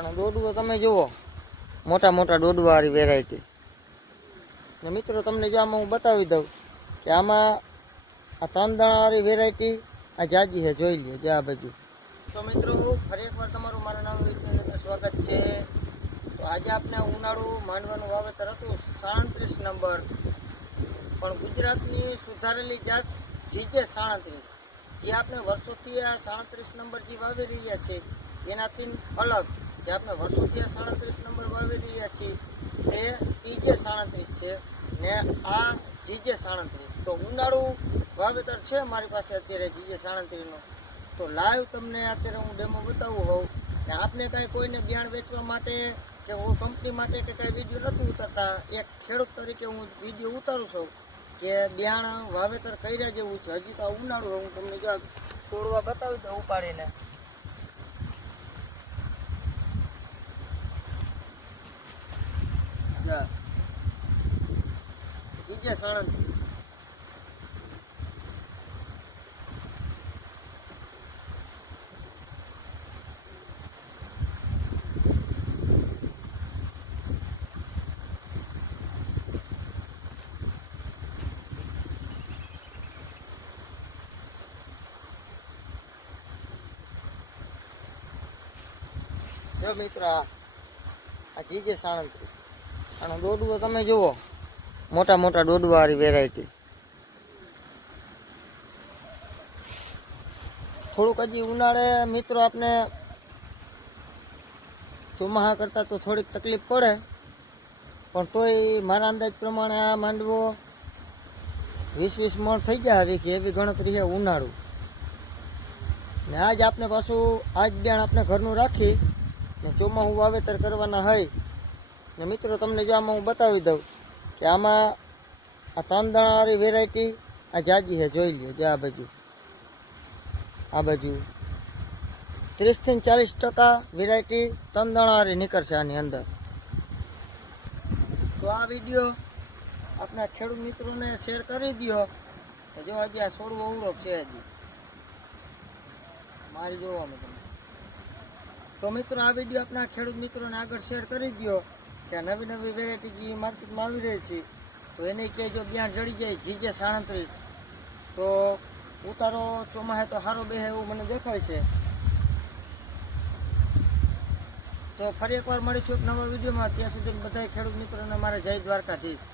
અને દોડવો તમે જુઓ, મોટા મોટા દોડવા વાળી વેરાયટી. ને મિત્રો તમને જો આમાં હું બતાવી દઉં કે આમાં આ 3 દાણાવાળી વેરાયટી આ જાજી છે, જોઈ લ્યો જે આ બાજુ. તો મિત્રો ફરી એકવાર તમારું મારા નામ વિડીયોની અંદર સ્વાગત છે. તો આજે આપણે ઉનાળુ માંડવાનું વાવેતર હતું 37 નંબર, પણ ગુજરાતની સુધારેલી જાત જીજે 37, જે આપણે વર્ષોથી આ 37 નંબર જે વાવી રહ્યા છે એનાથી અલગ, જે આપણે વર્ષોથી આ 37 નંબર વાવી રહ્યા છીએ એ ટીજે 37 છે ને આ જીજે 37. તો ઉનાળુ વાવેતર છે મારી પાસે અત્યારે જીજે 37નું. તો લાઈવ તમને અત્યારે હું ડેમો બતાવું હોઉં ને આપને કાંઈ કોઈને બિયાણ વેચવા માટે કે હું કંપની માટે કે કાંઈ વિડીયો નથી ઉતારતા, એક ખેડૂત તરીકે હું વિડીયો ઉતારું છું કે બિયાણ વાવેતર કર્યા જેવું છે. હજી તો ઉનાળુ હું તમને જો તોડવા બતાવી દઉં ઉપાડીને. જીજે 37. જો મિત્ર આ જીજે 37 અને દોડવો તમે જુઓ, મોટા મોટા દોડવા વાળી વેરાયટી. થોડુંક હજી ઉનાળે મિત્રો આપણે ચોમાસા કરતાં તો થોડીક તકલીફ પડે, પણ તોય મારા અંદાજ પ્રમાણે આ માંડવો 20-20 મણ થઈ જાય કે એવી ગણતરી છે ઉનાળુ. ને આજ આપણે પાછું આજ બિયાણ આપણે ઘરનું રાખી ને ચોમાસું વાવેતર કરવાના હોય. ને મિત્રો તમને જો આમાં હું બતાવી દઉં કે આમાં આ 3 દાણાવાળી વેરાયટી આ જાજી છે, જોઈ લ્યો જે આ બાજુ. આ બાજુ 30 થી 40% વેરાયટી 3 દાણાવાળી નીકળશે આની અંદર. તો આ વિડીયો આપણા ખેડૂત મિત્રોને શેર કરી દો કે જો હજી આ છોડવો અવળો છે હજી મારી જોવામાં તમે. તો મિત્રો આ વિડીયો આપણા ખેડૂત મિત્રોને આગળ શેર કરી દો કે નવી નવી વેરાયટી જે માર્કેટમાં આવી રહી છે તો એને કે જો બિયાણ જડી જાય જીજે 37 તો ઉતારો ચોમાસે તો સારો બે એવું મને દેખાય છે. તો ફરી એકવાર મળીશું એક નવા વિડીયોમાં. ત્યાં સુધી બધા ખેડૂત મિત્રોને મારે જય દ્વારકાધીશ.